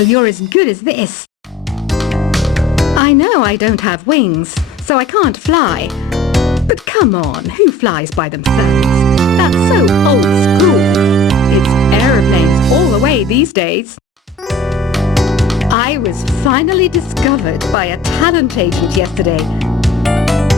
until you're as good as this. I know I don't have wings, so I can't fly. But come on, who flies by themselves? That's so old school. It's aeroplanes all the way these days. I was finally discovered by a talent agent yesterday,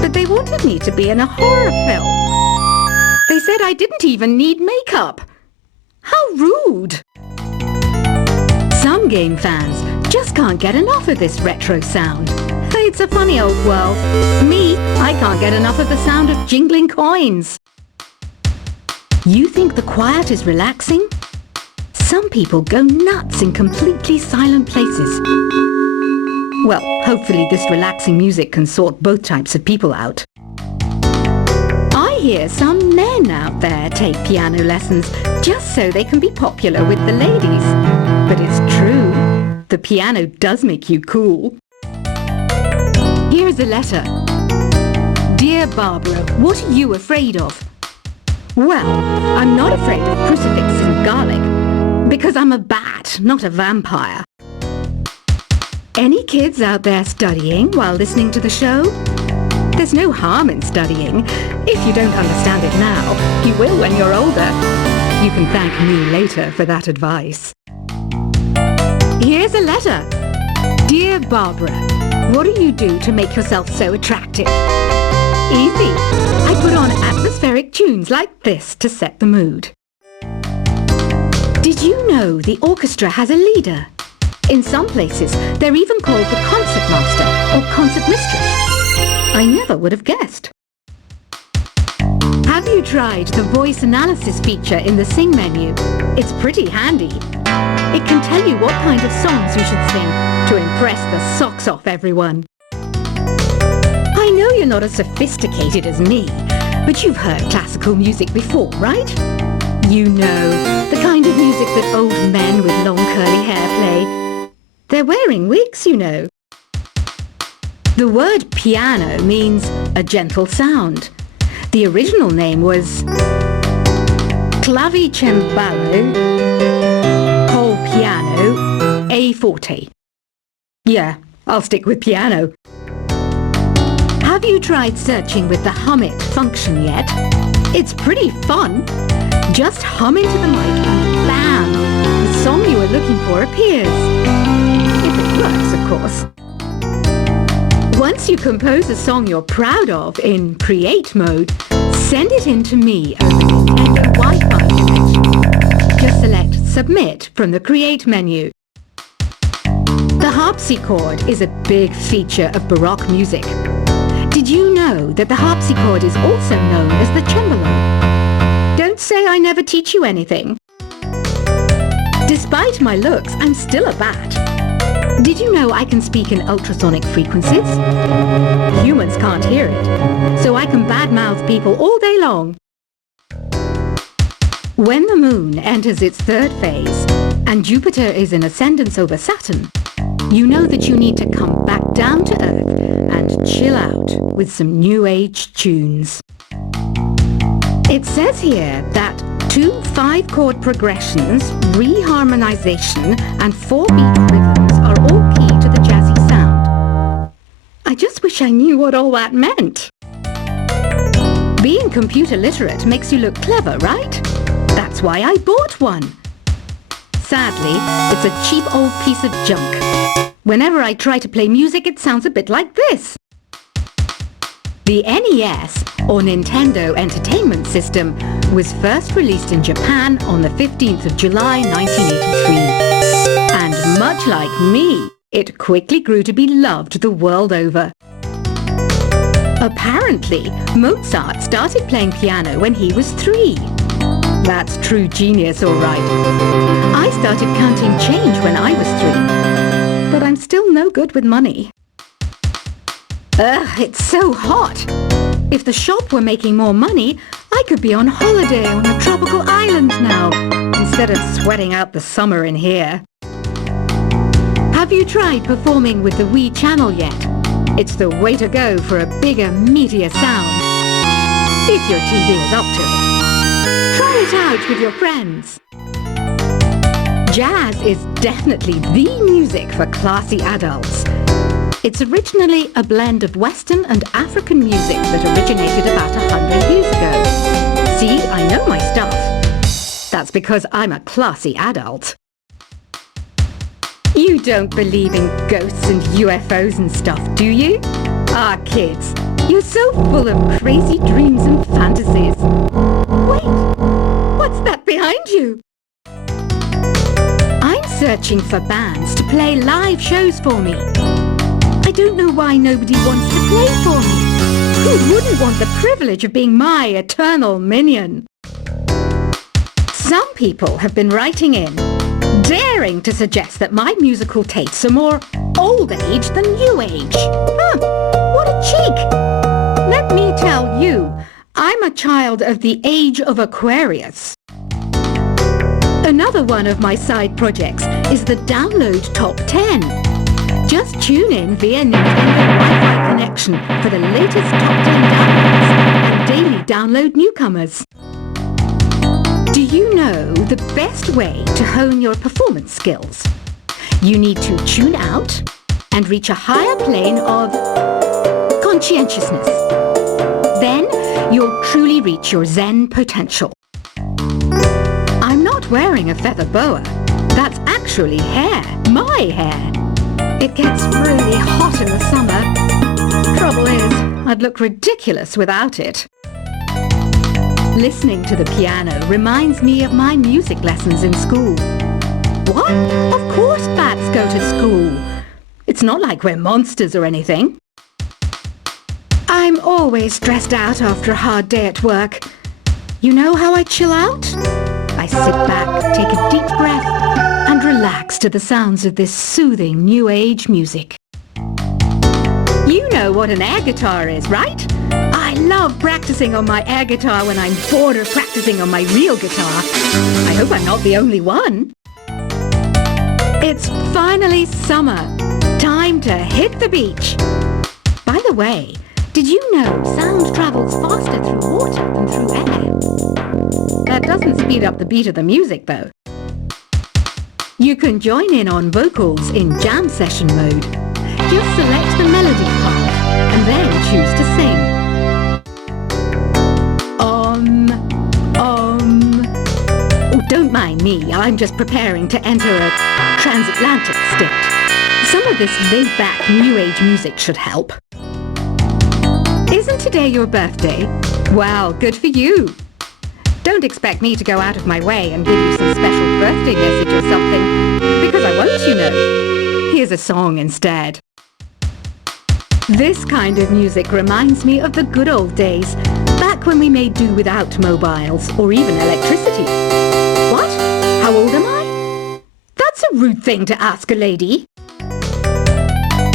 but they wanted me to be in a horror film. They said I didn't even need makeup. How rude! Some game fans just can't get enough of this retro sound. It's a funny old world. Me, I can't get enough of the sound of jingling coins. You think the quiet is relaxing? Some people go nuts in completely silent places. Well, hopefully this relaxing music can sort both types of people out. I hear some men out there take piano lessons just so they can be popular with the ladies. But it's true, the piano does make you cool. Here's a letter. Dear Barbara, what are you afraid of? Well, I'm not afraid of crucifixes and garlic, because I'm a bat, not a vampire. Any kids out there studying while listening to the show? There's no harm in studying. If you don't understand it now, you will when you're older. You can thank me later for that advice. Here's a letter. Dear Barbara, what do you do to make yourself so attractive? Easy. I put on atmospheric tunes like this to set the mood. Did you know the orchestra has a leader? In some places, they're even called the concertmaster or concertmistress. I never would have guessed. Have you tried the voice analysis feature in the Sing menu? It's pretty handy. It can tell you what kind of songs you should sing to impress the socks off everyone. I know you're not as sophisticated as me, but you've heard classical music before, right? You know, the kind of music that old men with long curly hair play. They're wearing wigs, you know. The word piano means a gentle sound. The original name was clavicembalo col piano a forte. Yeah, I'll stick with piano. Have you tried searching with the hum it function yet? It's pretty fun. Just hum into the mic and bam! The song you were looking for appears. If it works, of course. Once you compose a song you're proud of in create mode, send it in to me over Nintendo Wi-Fi connection. Just select Submit from the Create menu. The harpsichord is a big feature of Baroque music. Did you know that the harpsichord is also known as the cembalo? Don't say I never teach you anything. Despite my looks, I'm still a bat. Did you know I can speak in ultrasonic frequencies? Humans can't hear it, so I can badmouth people all day long. When the moon enters its third phase and Jupiter is in ascendance over Saturn, you know that you need to come back down to Earth and chill out with some new age tunes. It says here that 2 5-chord progressions, reharmonization and 4-beat rhythms are all key to the jazzy sound. I just wish I knew what all that meant. Being computer literate makes you look clever, right? That's why I bought one. Sadly, it's a cheap old piece of junk. Whenever I try to play music, it sounds a bit like this. The NES, or Nintendo Entertainment System, was first released in Japan on the 15th of July 1983. And much like me, it quickly grew to be loved the world over. Apparently, Mozart started playing piano when he was 3. That's true genius, all right. I started counting change when I was 3, but I'm still no good with money. Ugh, it's so hot. If the shop were making more money, I could be on holiday on a tropical island now, instead of sweating out the summer in here. Have you tried performing with the Wii channel yet? It's the way to go for a bigger, meatier sound. If your TV is up to it. Try it out with your friends. Jazz is definitely the music for classy adults. It's originally a blend of Western and African music that originated about 100 years ago. See, I know my stuff. That's because I'm a classy adult. You don't believe in ghosts and UFOs and stuff, do you? Ah, kids, you're so full of crazy dreams and fantasies. Wait, what's that behind you? I'm searching for bands to play live shows for me. I don't know why nobody wants to play for me. Who wouldn't want the privilege of being my eternal minion? Some people have been writing in, daring to suggest that my musical tastes are more old age than new age. Huh, what a cheek! Let me tell you, I'm a child of the age of Aquarius. Another one of my side projects is the Download Top 10. Just tune in via Nintendo Wi-Fi connection for the latest Top 10 downloads and daily download newcomers. Do you know the best way to hone your performance skills? You need to tune out and reach a higher plane of conscientiousness. Then you'll truly reach your Zen potential. I'm not wearing a feather boa. That's actually hair, my hair. It gets really hot in the summer. Trouble is, I'd look ridiculous without it. Listening to the piano reminds me of my music lessons in school. What? Of course bats go to school. It's not like we're monsters or anything. I'm always stressed out after a hard day at work. You know how I chill out? I sit back, take a deep breath, and relax to the sounds of this soothing new age music. You know what an air guitar is, right? I love practicing on my air guitar when I'm bored of practicing on my real guitar. I hope I'm not the only one. It's finally summer. Time to hit the beach. By the way, did you know sound travels faster through water than through air? That doesn't speed up the beat of the music, though. You can join in on vocals in jam session mode. Just select the melody part and then choose to sing. Oh, don't mind me. I'm just preparing to enter a transatlantic state. Some of this laid-back new age music should help. Isn't today your birthday? Well, good for you. Don't expect me to go out of my way and give you some special birthday message or something, because I won't, you know. Here's a song instead. This kind of music reminds me of the good old days, back when we made do without mobiles or even electricity. What? How old am I? That's a rude thing to ask a lady.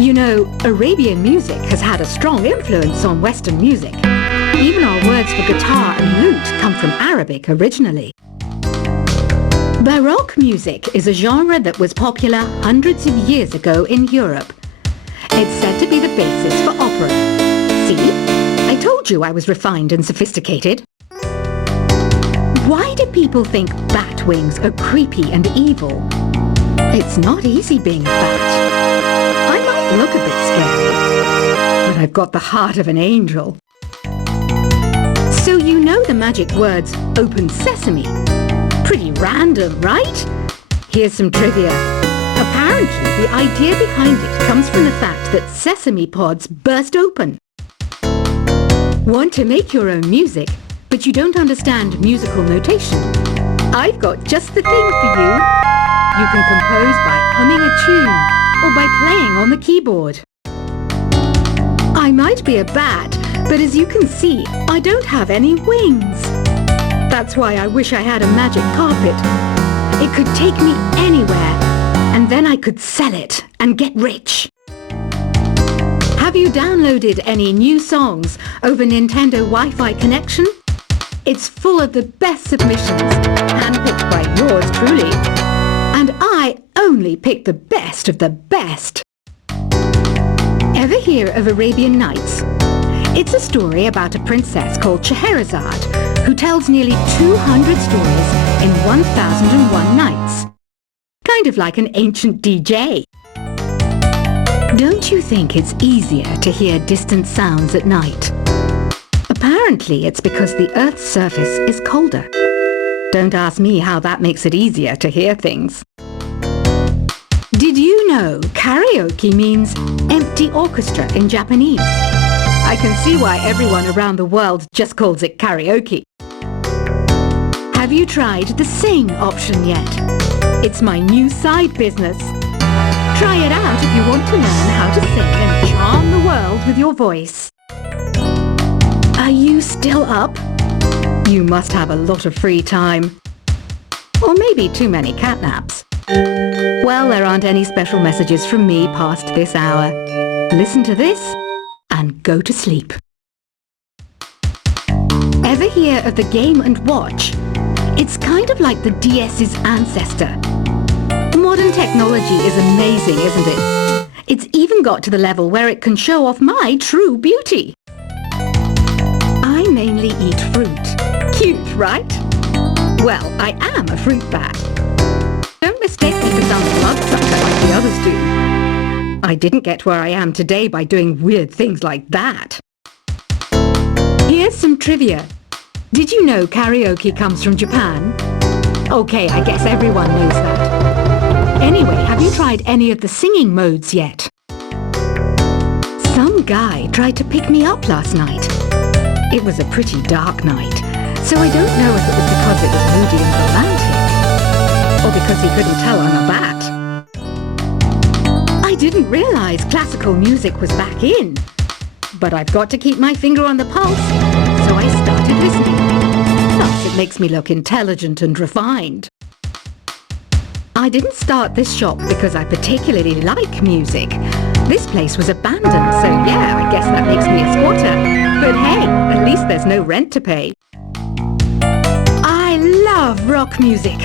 You know, Arabian music has had a strong influence on Western music. Even our words for guitar and lute come from Arabic originally. Baroque music is a genre that was popular hundreds of years ago in Europe. It's said to be the basis for opera. See? I told you I was refined and sophisticated. Why do people think bat wings are creepy and evil? It's not easy being a bat. I might look a bit scary, but I've got the heart of an angel. So you know the magic words, open sesame. Pretty random, right? Here's some trivia. Apparently, the idea behind it comes from the fact that sesame pods burst open. Want to make your own music, but you don't understand musical notation? I've got just the thing for you. You can compose by humming a tune or by playing on the keyboard. I might be a bat, but as you can see, I don't have any wings. That's why I wish I had a magic carpet. It could take me anywhere, and then I could sell it and get rich. Have you downloaded any new songs over Nintendo Wi-Fi connection? It's full of the best submissions, handpicked by yours truly. And I only pick the best of the best. Ever hear of Arabian Nights? It's a story about a princess called Scheherazade who tells nearly 200 stories in 1001 nights. kind of like an ancient DJ. Don't you think it's easier to hear distant sounds at night? Apparently it's because the Earth's surface is colder. Don't ask me how that makes it easier to hear things. Did you know karaoke means empty orchestra in Japanese? I can see why everyone around the world just calls it karaoke. Have you tried the sing option yet? It's my new side business. Try it out if you want to learn how to sing and charm the world with your voice. Are you still up? You must have a lot of free time. Or maybe too many catnaps. Well, there aren't any special messages from me past this hour. Listen to this and go to sleep. Ever hear of the Game & Watch? It's kind of like the DS's ancestor. Modern technology is amazing, isn't it? It's even got to the level where it can show off my true beauty. I mainly eat fruit. Cute, right? Well, I am a fruit bat. Don't mistake me for some love tracker like the others do. I didn't get where I am today by doing weird things like that. Here's some trivia. Did you know karaoke comes from Japan? Okay, I guess everyone knows that. Anyway, have you tried any of the singing modes yet? Some guy tried to pick me up last night. It was a pretty dark night, so I don't know if it was because it was moody and romantic, or because he couldn't tell I'm a bat. I didn't realize classical music was back in, but I've got to keep my finger on the pulse, so I started listening. Plus, it makes me look intelligent and refined. I didn't start this shop because I particularly like music. This place was abandoned, so yeah, I guess that makes me a squatter. But hey, at least there's no rent to pay. I love rock music.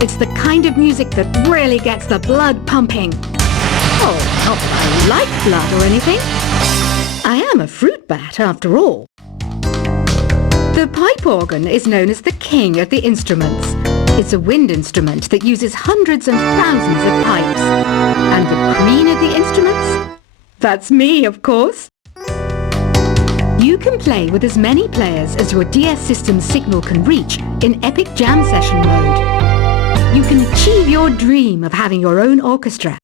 It's the kind of music that really gets the blood pumping. Oh, not that I like blood or anything. I am a fruit bat, after all. The pipe organ is known as the king of the instruments. It's a wind instrument that uses hundreds and thousands of pipes. And the queen of the instruments? That's me, of course. You can play with as many players as your DS system's signal can reach in Epic Jam Session mode. You can achieve your dream of having your own orchestra.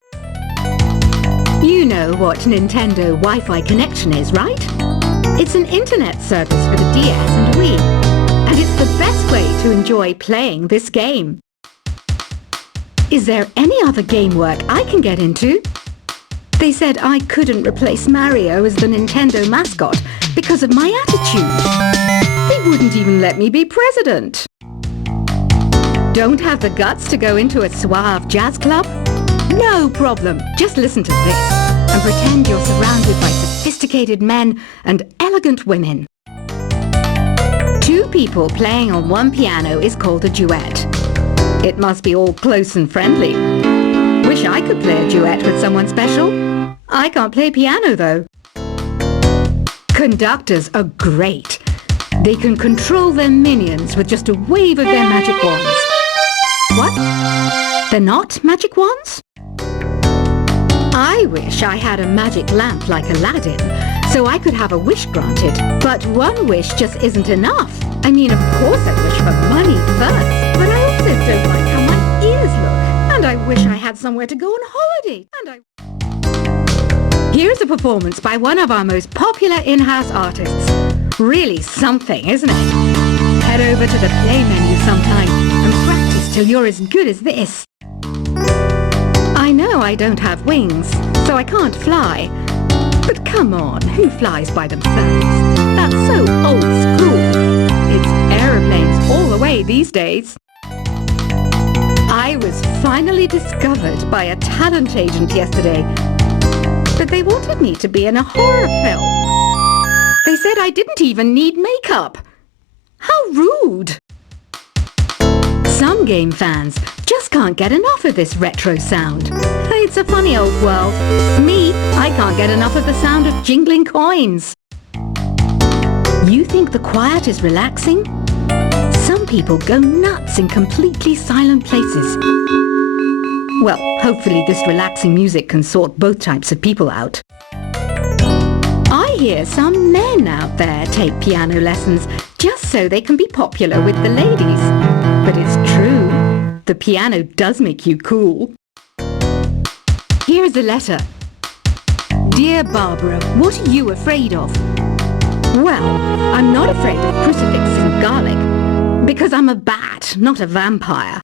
You know what Nintendo Wi-Fi connection is, right? It's an internet service for the DS and Wii, and it's the best way to enjoy playing this game. Is there any other game work I can get into? They said I couldn't replace Mario as the Nintendo mascot because of my attitude. They wouldn't even let me be president. Don't have the guts to go into a suave jazz club? No problem. Just listen to this and pretend you're surrounded by sophisticated men and elegant women. Two people playing on one piano is called a duet. It must be all close and friendly. Wish I could play a duet with someone special. I can't play piano though. Conductors are great. They can control their minions with just a wave of their magic wands. What? They're not magic wands? I wish I had a magic lamp like Aladdin, so I could have a wish granted. But one wish just isn't enough. I mean, of course I wish for money first, but I also don't like how my ears look. And I wish I had somewhere to go on holiday. Here's a performance by one of our most popular in-house artists. Really something, isn't it? Head over to the play menu sometime and practice till you're as good as this. I know I don't have wings, so I can't fly. But come on, who flies by themselves? That's so old school. It's aeroplanes all the way these days. I was finally discovered by a talent agent yesterday, but they wanted me to be in a horror film. They said I didn't even need makeup. How rude! Some game fans just can't get enough of this retro sound. It's a funny old world. Me, I can't get enough of the sound of jingling coins. You think the quiet is relaxing? Some people go nuts in completely silent places. Well, hopefully this relaxing music can sort both types of people out. I hear some men out there take piano lessons just so they can be popular with the ladies. But it's true, the piano does make you cool. Here's a letter. Dear Barbara, what are you afraid of? Well, I'm not afraid of crucifixes and garlic, because I'm a bat, not a vampire.